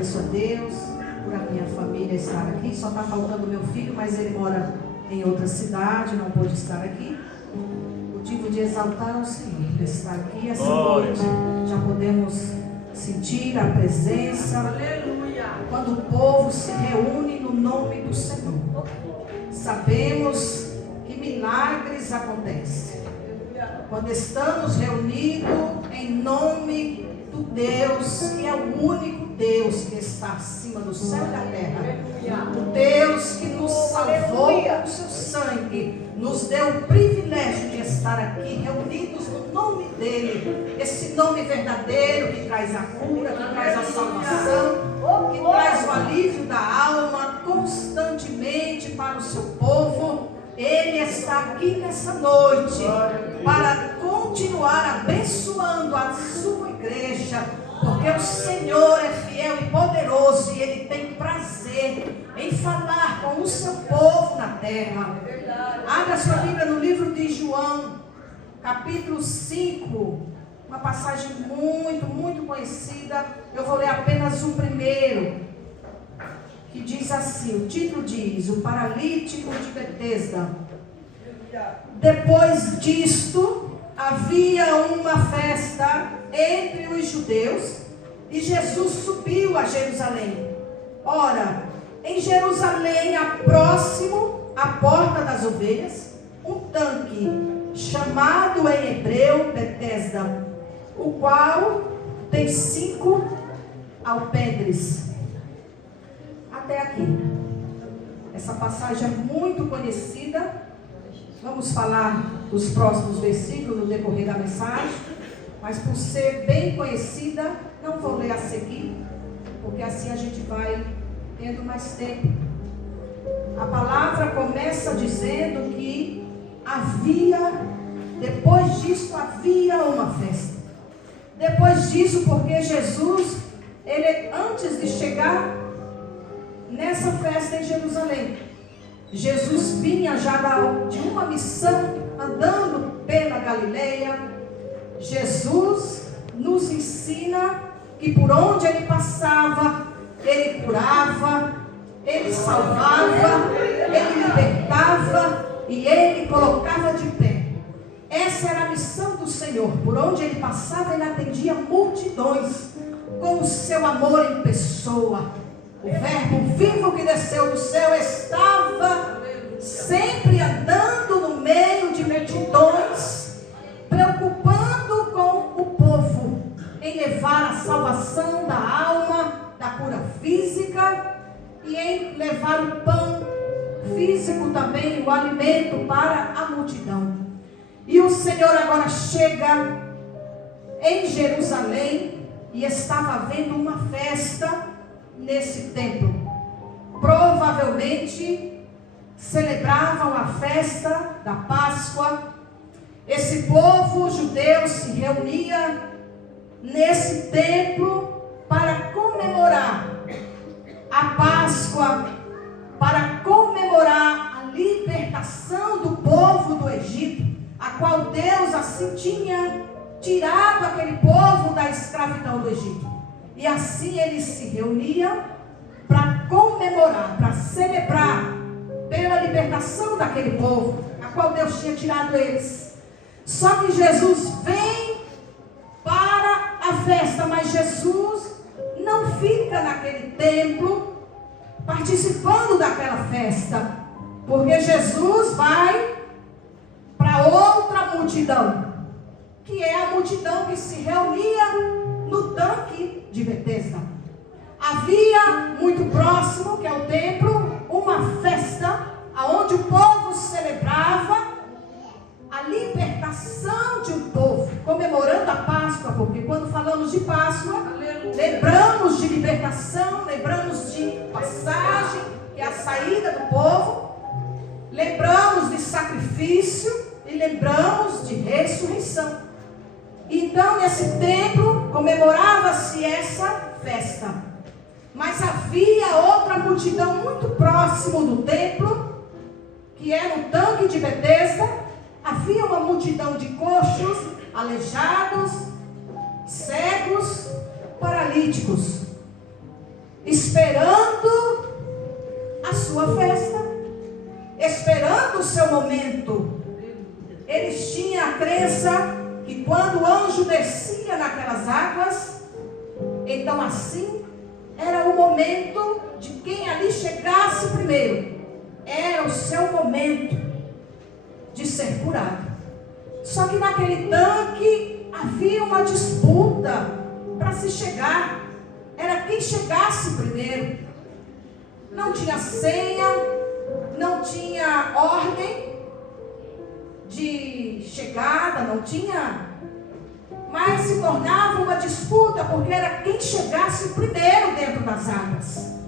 agradeço a Deus por a minha família estar aqui. Só está faltando meu filho, mas ele mora em outra cidade, não pôde estar aqui. Motivo de exaltar ao Senhor por estar aqui essa noite. Já podemos sentir a presença. Aleluia. Quando o povo se reúne no nome do Senhor, sabemos que milagres acontecem. Quando estamos reunidos em nome do Deus, que é o único Deus que está acima do céu e da terra, o Deus que nos salvou com o seu sangue, nos deu o privilégio de estar aqui reunidos no nome dele, esse nome verdadeiro que traz a cura, que traz a salvação, que traz o alívio da alma constantemente para o seu povo. Ele está aqui nessa noite para continuar abençoando a sua igreja, porque o Senhor é fiel e poderoso e Ele tem prazer em falar com o seu povo na terra. Abra sua Bíblia no livro de João, capítulo 5, uma passagem muito conhecida. Eu vou ler apenas o primeiro, que diz assim, o título diz, o paralítico de Betesda. Depois disto, havia uma festa entre os judeus, e Jesus subiu a Jerusalém. Ora, em Jerusalém, próximo à porta das ovelhas, um tanque, chamado em hebreu Betesda, o qual tem 5 alpendres. Até aqui. Essa passagem é muito conhecida. Vamos falar dos próximos versículos no decorrer da mensagem, mas por ser bem conhecida, não vou ler a seguir, porque assim a gente vai tendo mais tempo. A palavra começa dizendo que depois disso havia uma festa. Depois disso, porque Jesus, ele antes de chegar nessa festa em Jerusalém, Jesus vinha já de uma missão, andando pela Galileia. Jesus nos ensina que por onde ele passava, ele curava, ele salvava, ele libertava e ele colocava de pé. Essa era a missão do Senhor. Por onde ele passava, ele atendia multidões com o seu amor em pessoa. O verbo vivo que desceu do céu estava sempre andando no meio de multidões, preocupando com o povo, em levar a salvação da alma, da cura física, e em levar o pão físico também, o alimento para a multidão. E o Senhor agora chega em Jerusalém, e estava havendo uma festa nesse templo. Provavelmente celebravam a festa da Páscoa. Esse povo judeu se reunia nesse templo para comemorar a Páscoa, para comemorar a libertação do povo do Egito, a qual Deus assim tinha tirado aquele povo da escravidão do Egito. E assim eles se reuniam para comemorar, para celebrar pela libertação daquele povo, a qual Deus tinha tirado eles. Só que Jesus vem para a festa, mas Jesus não fica naquele templo participando daquela festa, porque Jesus vai para outra multidão, que é a multidão que se reunia no tanque de Betesda. Havia muito próximo, que é o templo, uma festa onde o povo celebrava a libertação de um povo, comemorando a Páscoa, porque quando falamos de Páscoa, lembramos de libertação, lembramos de passagem, que é a saída do povo, lembramos de sacrifício e lembramos de ressurreição. Então, nesse templo, comemorava-se essa festa. Mas havia outra multidão muito próximo do templo, que é no tanque de Betesda. Havia uma multidão de coxos, aleijados, cegos, paralíticos. esperando a sua festa, esperando o seu momento. Eles tinham a crença que quando o anjo descia naquelas águas, então assim era o momento de quem ali chegasse primeiro. Era o seu momento de ser curado. Só que naquele tanque havia uma disputa para se chegar. Era quem chegasse primeiro. Não tinha senha, não tinha ordem de chegada, não tinha. Mas se tornava uma disputa, porque era quem chegasse primeiro dentro das águas.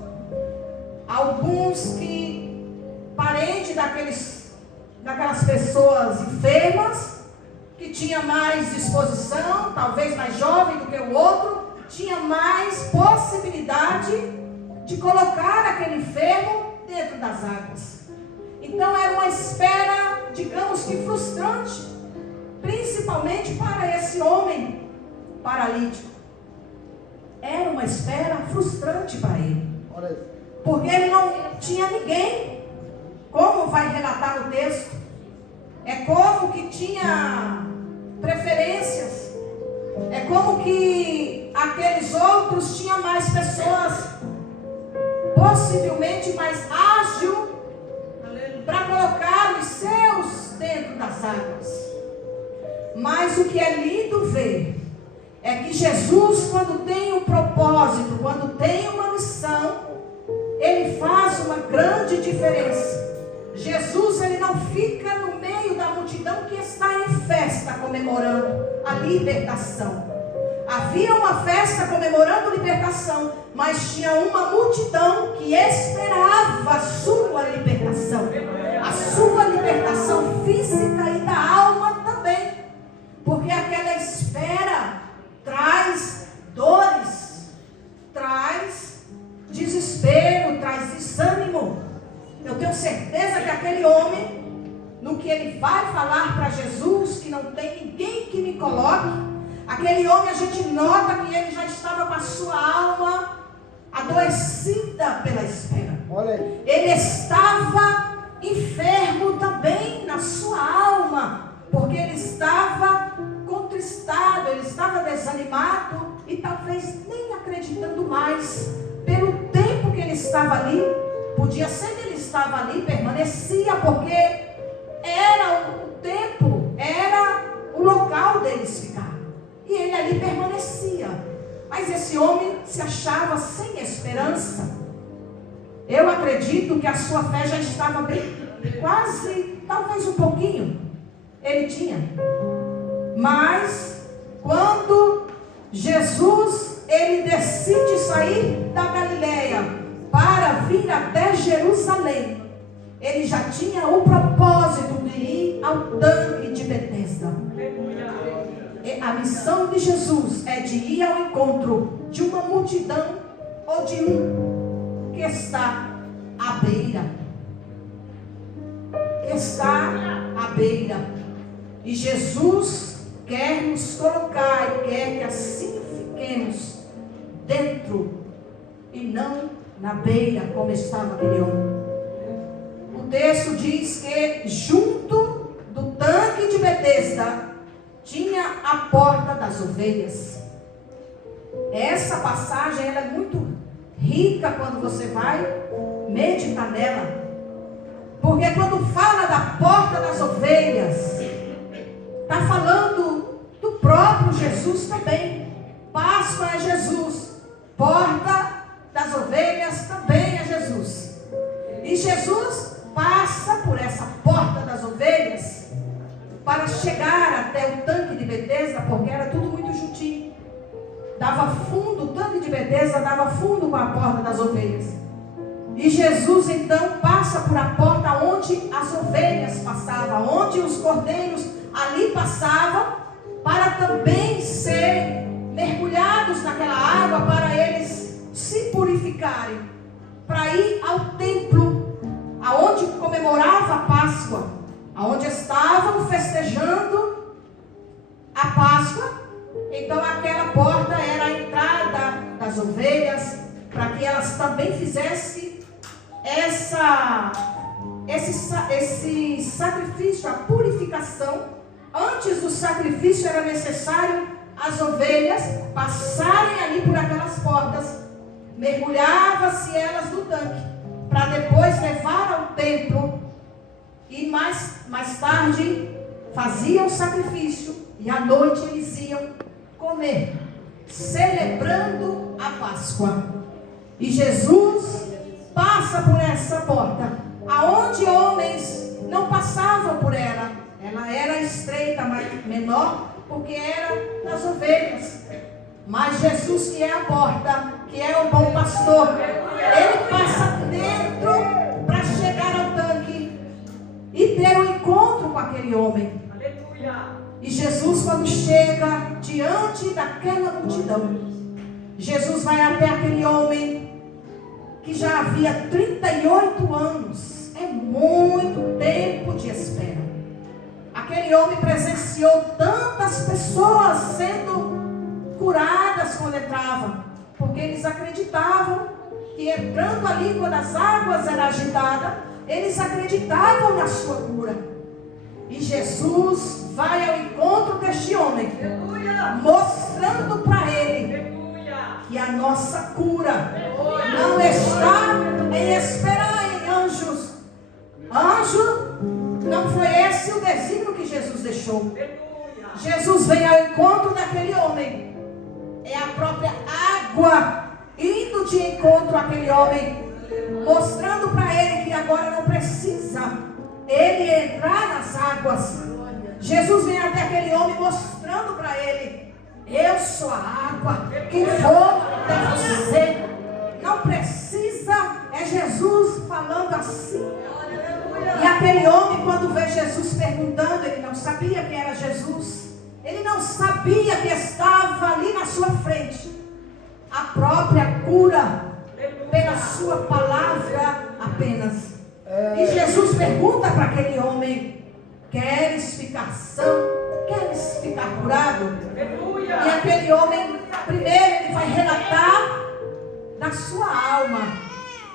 Alguns que, parentes daquelas pessoas enfermas, que tinha mais disposição, talvez mais jovem do que o outro, tinha mais possibilidade de colocar aquele enfermo dentro das águas. Então era uma espera, digamos que frustrante, principalmente para esse homem paralítico. Era uma espera frustrante para ele, porque ele não tinha ninguém. Como vai relatar o texto? É como que tinha preferências. É como que aqueles outros tinham mais pessoas, possivelmente mais ágil, para colocar os seus dentro das águas. Mas o que é lindo ver é que Jesus, quando tem um propósito, quando tem uma missão, ele faz uma grande diferença. Jesus, ele não fica no meio da multidão que está em festa comemorando a libertação. Havia uma festa comemorando a libertação, mas tinha uma multidão que esperava a sua libertação. A sua libertação física e da alma também. Porque aquela espera traz dores, traz desespero, traz desânimo. Eu tenho certeza que aquele homem, no que ele vai falar para Jesus, que não tem ninguém que me coloque, aquele homem, a gente nota que ele já estava com a sua alma adoecida pela espera. Ele estava enfermo também na sua alma, porque ele estava contristado, ele estava desanimado e talvez nem acreditando mais pelo tempo que ele estava ali. Podia ser que ele estava ali, permanecia, porque era o tempo, era o local deles ficar. E ele ali permanecia. Mas esse homem se achava sem esperança. Eu acredito que a sua fé já estava bem, quase, talvez um pouquinho, ele tinha. Mas, quando Jesus, ele decide sair da Galileia para vir até Jerusalém, ele já tinha o propósito de ir ao tanque de Betesda. A missão de Jesus é de ir ao encontro de uma multidão ou de um que está à beira. Que está à beira. E Jesus quer nos colocar e quer que assim fiquemos dentro e não na beira como estava aquele homem. O texto diz que junto do tanque de Betesda tinha a porta das ovelhas. Essa passagem ela é muito rica quando você vai meditar nela. Porque quando fala da porta das ovelhas, está falando do próprio Jesus também. Páscoa é Jesus, porta das ovelhas também é Jesus. E Jesus passa por essa porta das ovelhas para chegar até o tanque de Betesda, porque era tudo muito juntinho. Dava fundo, o tanque de Betesda dava fundo com a porta das ovelhas. E Jesus então passa por a porta onde as ovelhas passavam, onde os cordeiros ali passavam, para também serem mergulhados naquela água, para eles se purificarem, para ir ao templo, aonde comemorava a Páscoa, aonde estavam festejando a Páscoa. Então aquela porta era a entrada das ovelhas para para que elas também fizessem esse sacrifício, a purificação. Antes do sacrifício era necessário as ovelhas passarem ali por aquelas portas, mergulhava-se elas no tanque, para depois levar ao templo, e mais tarde faziam o sacrifício, e à noite eles iam comer, celebrando a Páscoa. E Jesus passa por essa porta, aonde homens não passavam por ela. Ela era estreita, mas menor, porque era das ovelhas. Mas Jesus, que é a porta, que é o bom pastor, ele passa dentro para chegar ao tanque e ter um encontro com aquele homem. E Jesus, quando chega diante daquela multidão, Jesus vai até aquele homem que já havia 38 anos. É muito tempo de espera. Aquele homem presenciou tantas pessoas sendo curadas quando entravam, porque eles acreditavam que entrando ali, quando as águas eram agitadas, eles acreditavam na sua cura. E Jesus vai ao encontro deste homem, mostrando para ele que a nossa cura não está em esperar em anjos. Anjo, não foi esse o desígnio que Jesus deixou. Jesus vem ao encontro daquele homem. É a própria água indo de encontro àquele homem, mostrando para ele que agora não precisa ele entrar nas águas. Jesus vem até aquele homem mostrando para ele: eu sou a água que vou até você. Não precisa, é Jesus falando assim. E aquele homem, quando vê Jesus perguntando, ele não sabia que era Jesus. Ele não sabia que estava ali na sua frente a própria cura, pela sua palavra apenas. E Jesus pergunta para aquele homem: queres ficar são? Queres ficar curado? E aquele homem, primeiro ele vai relatar da sua alma.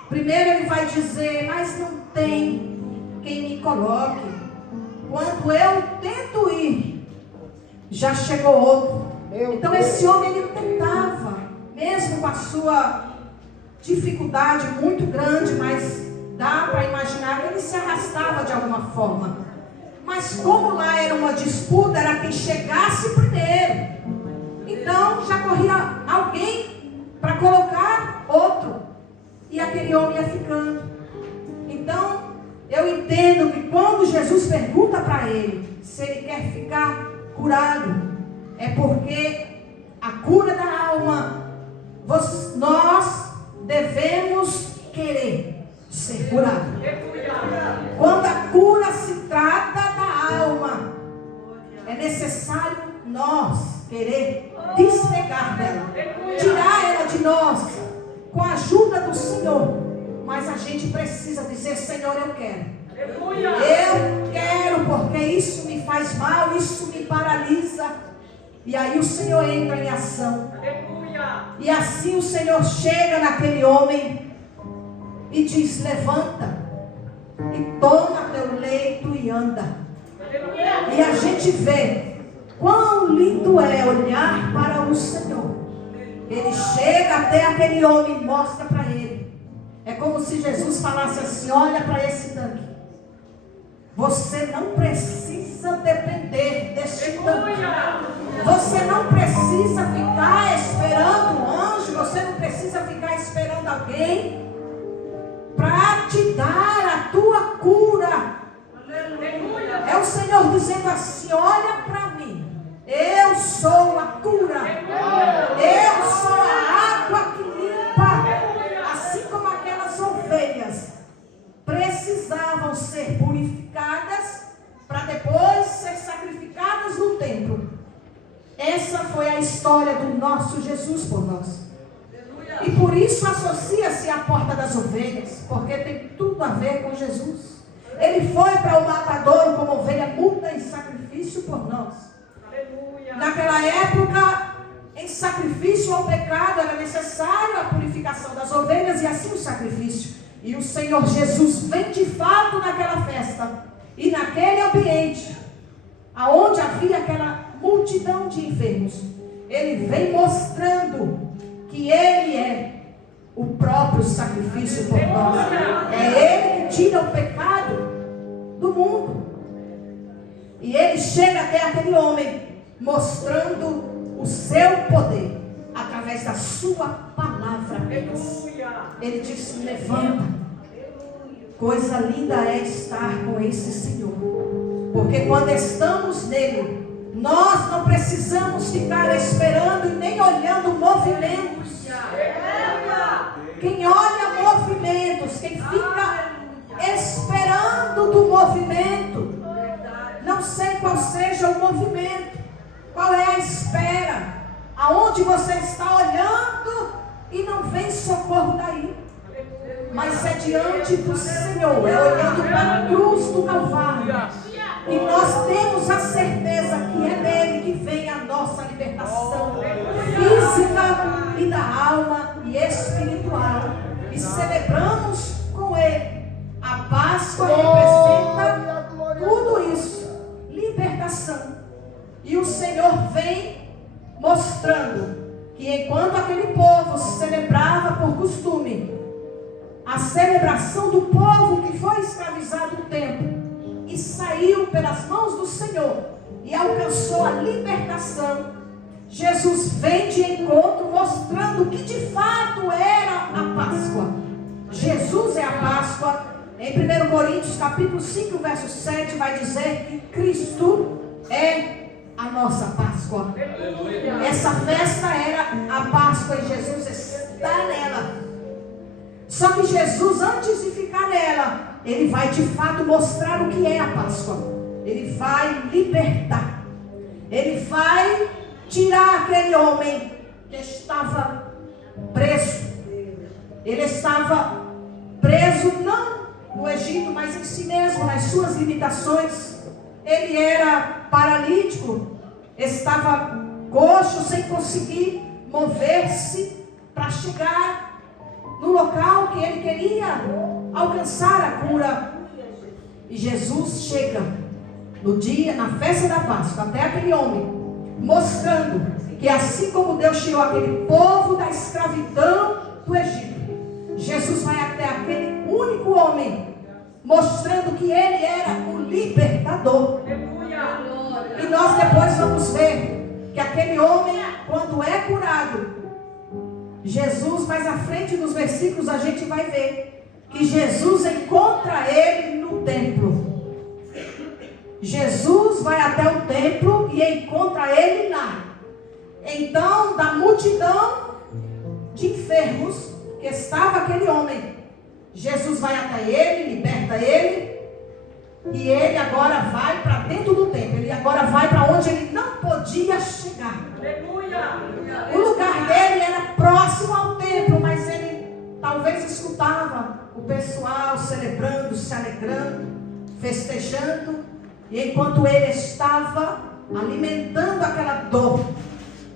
Primeiro ele vai dizer: mas não tem quem me coloque. Quando eu tento ir, já chegou outro. Então esse homem, ele tentava, mesmo com a sua dificuldade muito grande, mas dá para imaginar que ele se arrastava de alguma forma. Mas como lá era uma disputa, era quem chegasse primeiro. Então já corria alguém para colocar outro. E aquele homem ia ficando. Então eu entendo que quando Jesus pergunta para ele se ele quer ficar curado, é porque a cura da alma, nós devemos querer ser curados. Quando a cura se trata da alma, é necessário nós querer despegar dela, tirar ela de nós, com a ajuda do Senhor. Mas a gente precisa dizer: Senhor, eu quero. Eu quero, porque isso me faz mal, isso me paralisa. E aí o Senhor entra em ação. E assim o Senhor chega naquele homem e diz: levanta e toma teu leito e anda. E a gente vê quão lindo é olhar para o Senhor. Ele chega até aquele homem e mostra para ele. É como se Jesus falasse assim: olha para esse tanque. Você não precisa depender deste tanque. Você não precisa ficar esperando um anjo. Você não precisa ficar esperando alguém para te dar a tua cura. É o Senhor dizendo assim: olha para mim. Eu sou a cura. Eu sou a água que limpa. Assim como aquelas ovelhas precisavam ser purificadas para depois ser sacrificadas no templo. Essa foi a história do nosso Jesus por nós. E por isso associa-se à porta das ovelhas, porque tem tudo a ver com Jesus. Ele foi para o matadouro como ovelha muda em sacrifício por nós. Naquela época Em sacrifício ao pecado era necessário a purificação das ovelhas e assim o sacrifício. E o Senhor Jesus vem de fato naquela festa e naquele ambiente, aonde havia aquela multidão de enfermos. Ele vem mostrando que Ele é o próprio sacrifício por nós. É Ele que tira o pecado do mundo. E Ele chega até aquele homem, mostrando o seu poder, através da sua palavra. Ele disse: levanta. Coisa linda é estar com esse Senhor. Porque quando estamos nele, nós não precisamos ficar esperando e nem olhando movimentos. Quem olha movimentos, quem fica esperando do movimento, não sei qual seja o movimento, qual é a espera, aonde você está olhando e não vem socorro daí. Mas é diante do Senhor, é olhando para a cruz do Calvário, e nós temos a certeza que é dele que vem a nossa libertação física e da alma e espiritual. E celebramos com ele. A Páscoa representa tudo isso, libertação. E o Senhor vem mostrando que enquanto aquele povo celebrava por costume a celebração do povo que foi escravizado no templo e saiu pelas mãos do Senhor e alcançou a libertação, Jesus vem de encontro mostrando que de fato era a Páscoa. Jesus é a Páscoa. Em 1 Coríntios capítulo 5, verso 7 vai dizer que Cristo é a nossa Páscoa. Essa festa era a Páscoa e Jesus está nela. Só que Jesus, antes de ficar nela, ele vai de fato mostrar o que é a Páscoa. Ele vai libertar. Ele vai tirar aquele homem que estava preso. Ele estava preso não no Egito, mas em si mesmo, nas suas limitações. Ele era paralítico, estava coxo, sem conseguir mover-se para chegar no local que ele queria alcançar a cura. E Jesus chega no dia, na festa da Páscoa, até aquele homem, mostrando que assim como Deus tirou aquele povo da escravidão do Egito, Jesus vai até aquele único homem, mostrando que ele era o libertador. E nós depois vamos ver que aquele homem, quando é curado, Jesus, mais à frente nos versículos, a gente vai ver que Jesus encontra ele no templo. Jesus vai até o templo e encontra ele lá. Então, da multidão de enfermos que estava aquele homem, Jesus vai até ele, liberta ele, e ele agora vai para dentro do templo. Ele agora vai para onde ele não podia chegar. O lugar dele era próximo ao templo, mas ele talvez escutava o pessoal celebrando, se alegrando, festejando, e enquanto ele estava alimentando aquela dor,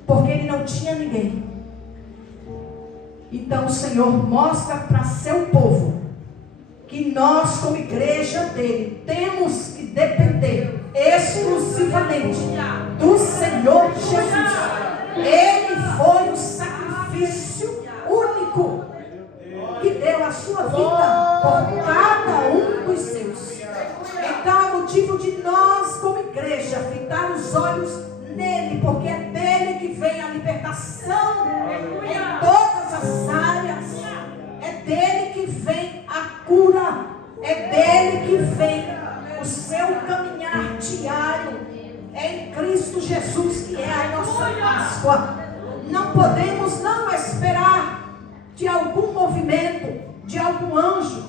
porque ele não tinha ninguém. Então o Senhor mostra para seu povo que nós, como igreja dele, temos que depender exclusivamente do Senhor Jesus. Ele foi o sacrifício único que deu a sua vida por cada um dos seus. Então é motivo de nós, como igreja, fitar os olhos nele, porque é dele que vem a libertação em todas as áreas. É dele que vem a cura. É dele que vem o seu caminhar diário. É em Cristo Jesus que é a nossa Páscoa. Não podemos não esperar de algum movimento, de algum anjo,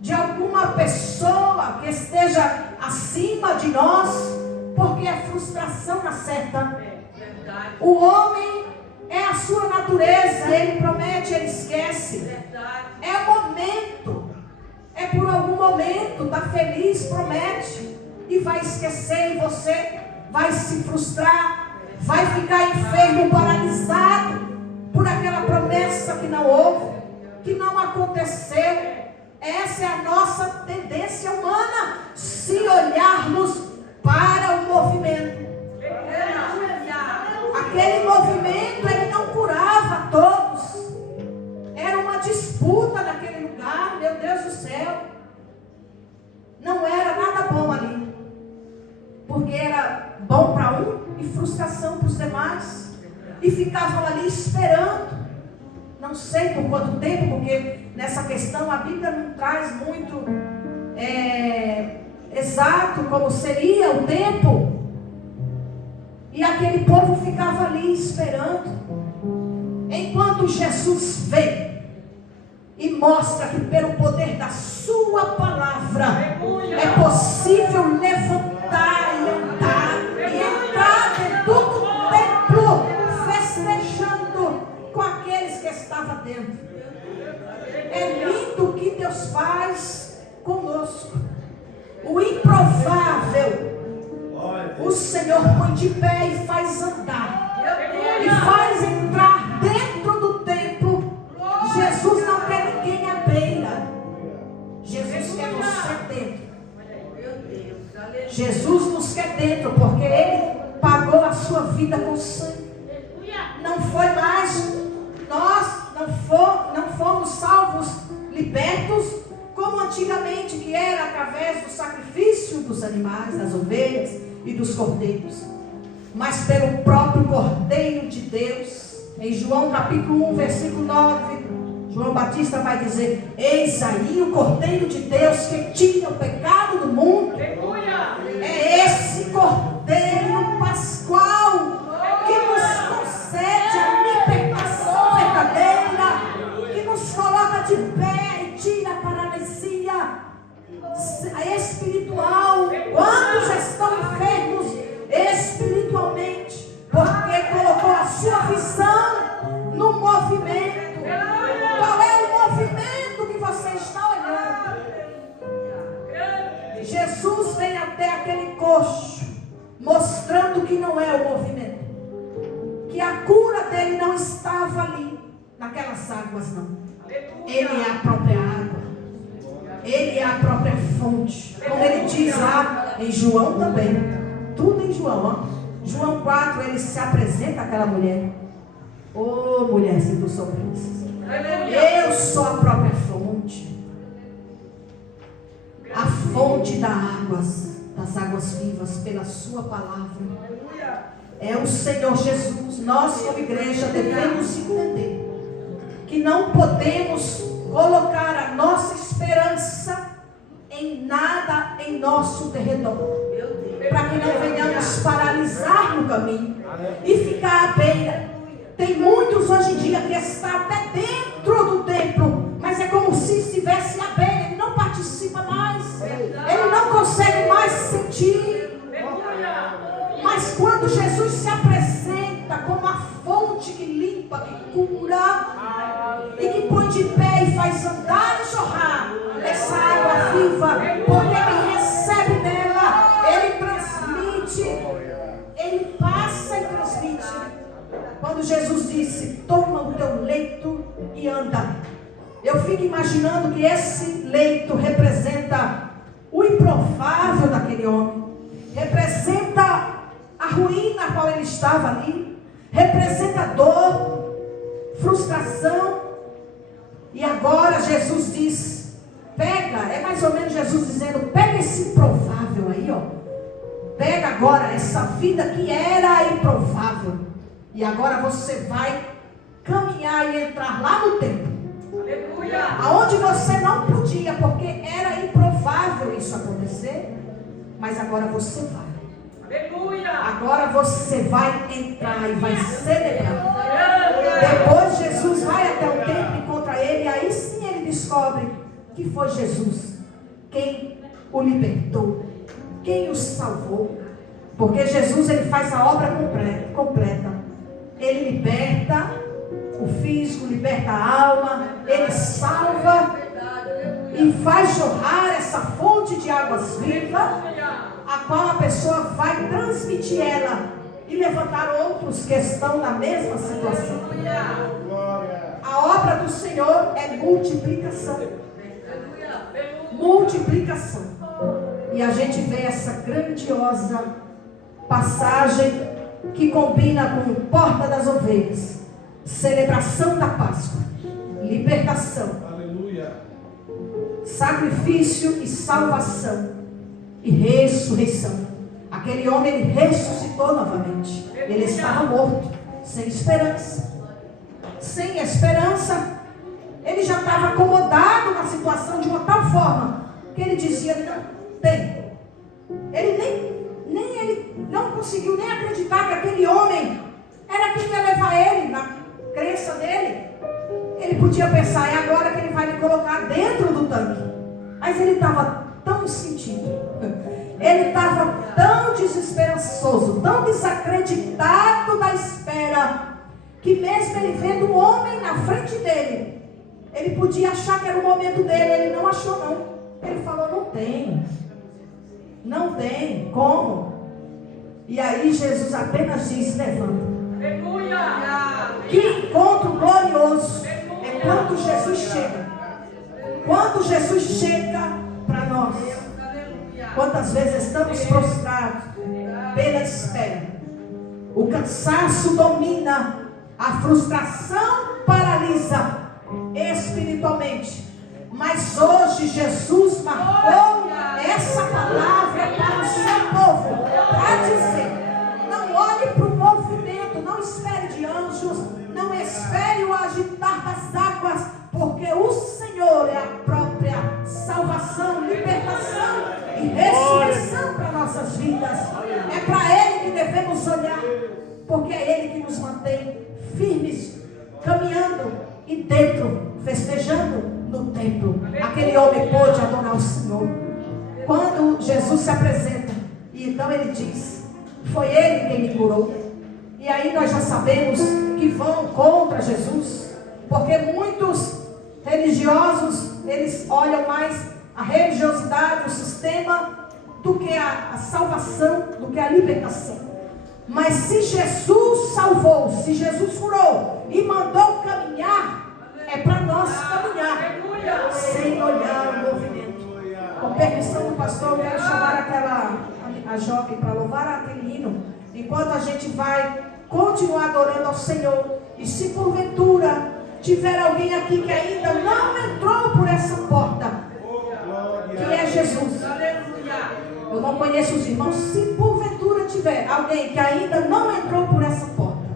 de alguma pessoa que esteja acima de nós, porque é frustração na certa. O homem é a sua natureza, ele promete, ele esquece. É momento, é por algum momento, está feliz, promete, e vai esquecer, e você vai se frustrar, vai ficar enfermo, paralisado por aquela promessa que não houve, que não aconteceu. Essa é a nossa tendência humana, se olharmos para o movimento. Aquele movimento, ele não curava todos. Era uma disputa naquele lugar, meu Deus do céu. Não era nada bom ali. Porque era bom para um e frustração para os demais. E ficavam ali esperando. Não sei por quanto tempo, porque nessa questão a Bíblia não traz muito exato como seria o tempo. E aquele povo ficava ali esperando. Enquanto Jesus veio e mostra que pelo poder da sua palavra é possível levantar e andar e entrar dentro do templo, festejando com aqueles que estavam dentro. É lindo o que Deus faz conosco. O improvável o Senhor põe de pé e faz andar e faz entrar dentro do templo. Jesus não quer ninguém à beira. Jesus quer você dentro. Jesus nos quer dentro, porque Ele pagou a sua vida com sangue. Não foi mais, nós não fomos salvos, libertos, como antigamente, que era através do sacrifício dos animais, das ovelhas e dos cordeiros, mas pelo próprio Cordeiro de Deus. Em João capítulo 1, versículo 9, João Batista vai dizer: eis aí o Cordeiro de Deus que tira o pecado do mundo. É esse Cordeiro pascual que nos concede a libertação verdadeira, que nos coloca de pé e tira a paralisia espiritual. Quantos estão enfermos espiritualmente? Porque colocou a sua visão no movimento. Qual é o movimento que você está olhando? Jesus vem até aquele coxo, mostrando que não é o movimento, que a cura dele não estava ali, naquelas águas não. Ele é a própria água. Ele é a própria fonte. Como ele diz lá em João também. Tudo em João, ó. João 4, ele se apresenta àquela mulher. Ô mulher, se tu soubesses, eu sou a própria fonte. A fonte das águas vivas, pela sua palavra. É o Senhor Jesus. Nós como igreja devemos entender que não podemos colocar a nossa esperança em nada em nosso derredor, para que não venhamos paralisar no caminho e ficar à beira. Tem muitos hoje em dia que estão até dentro do templo, mas é como se estivesse à beira. Ele não participa mais, ele não consegue mais sentir. Mas quando Jesus se apresenta como a fonte que limpa, que cura e que põe de pé e faz andar e jorrar essa água viva, porque quem recebe dela, ele transmite, ele passa e transmite. Quando Jesus disse: toma o teu leito e anda, eu fico imaginando que esse leito representa o improvável daquele homem, representa a ruína a qual ele estava ali, representa dor, frustração. E agora Jesus diz: pega, é mais ou menos Jesus dizendo: pega esse improvável aí, ó. Pega agora essa vida que era improvável, e agora você vai caminhar e entrar lá no templo. Aleluia. Aonde você não podia, porque era improvável isso acontecer, mas agora você vai. Aleluia. Agora você vai entrar e vai celebrar. Depois Jesus vai até o templo, encontra ele, e aí sim ele descobre que foi Jesus quem o libertou, quem o salvou. Porque Jesus, ele faz a obra completa. Ele liberta o físico, liberta a alma, ele salva e faz jorrar essa fonte de águas vivas, a qual a pessoa vai transmitir ela e levantar outros que estão na mesma situação. A obra do Senhor é multiplicação. Multiplicação. E a gente vê essa grandiosa passagem que combina com Porta das Ovelhas, celebração da Páscoa, libertação, sacrifício e salvação e ressurreição. Aquele homem, ele ressuscitou novamente. Ele estava morto, sem esperança. Sem esperança, ele já estava acomodado na situação de uma tal forma que ele dizia: não tem. Ele não conseguiu nem acreditar que aquele homem era quem ia levar ele, na crença dele. Ele podia pensar: é agora que ele vai me colocar dentro do tanque. Mas ele estava tão sentido, ele estava tão desesperançoso, tão desacreditado da espera, que mesmo ele vendo um homem na frente dele, ele podia achar que era o momento dele. Ele não achou, não. Ele falou: não tem como. E aí Jesus apenas diz: levanta. Que encontro glorioso é quando Jesus chega. Quando Jesus chega para nós. Quantas vezes estamos prostrados pela espera. O cansaço domina, a frustração paralisa espiritualmente. Mas hoje Jesus marcou essa palavra para o seu povo, para dizer: não olhe para o movimento, não espere de anjos, não espere o agitar das águas, porque o Senhor é a própria salvação, libertação e ressurreição para nossas vidas. É para Ele que devemos olhar, porque é Ele que nos mantém firmes, caminhando e dentro, festejando no templo. Aquele homem pôde adorar o Senhor. Quando Jesus se apresenta, e então ele diz: foi Ele quem me curou. E aí nós já sabemos que vão contra Jesus, porque muitos religiosos, eles olham mais a religiosidade, o sistema, do que a salvação, do que a libertação. Mas se Jesus salvou, se Jesus curou e mandou caminhar, é para nós caminhar, sem olhar o movimento. Com permissão do pastor, eu quero chamar a jovem para louvar aquele hino, enquanto a gente vai continuar adorando ao Senhor. E se porventura tiver alguém aqui que ainda não entrou por essa porta, que é Jesus, eu não conheço os irmãos. Se porventura tiver alguém que ainda não entrou por essa porta,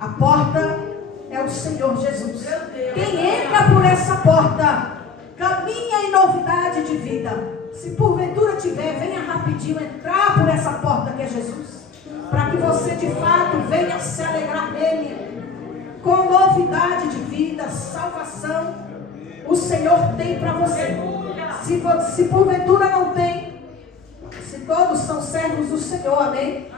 a porta é o Senhor Jesus. Quem entra por essa porta caminha em novidade de vida. Se porventura tiver, venha rapidinho entrar por essa porta que é Jesus, para que você de fato venha se alegrar nele, com novidade de vida, salvação. O Senhor tem para você. Se porventura não tem, se todos são servos do Senhor, amém?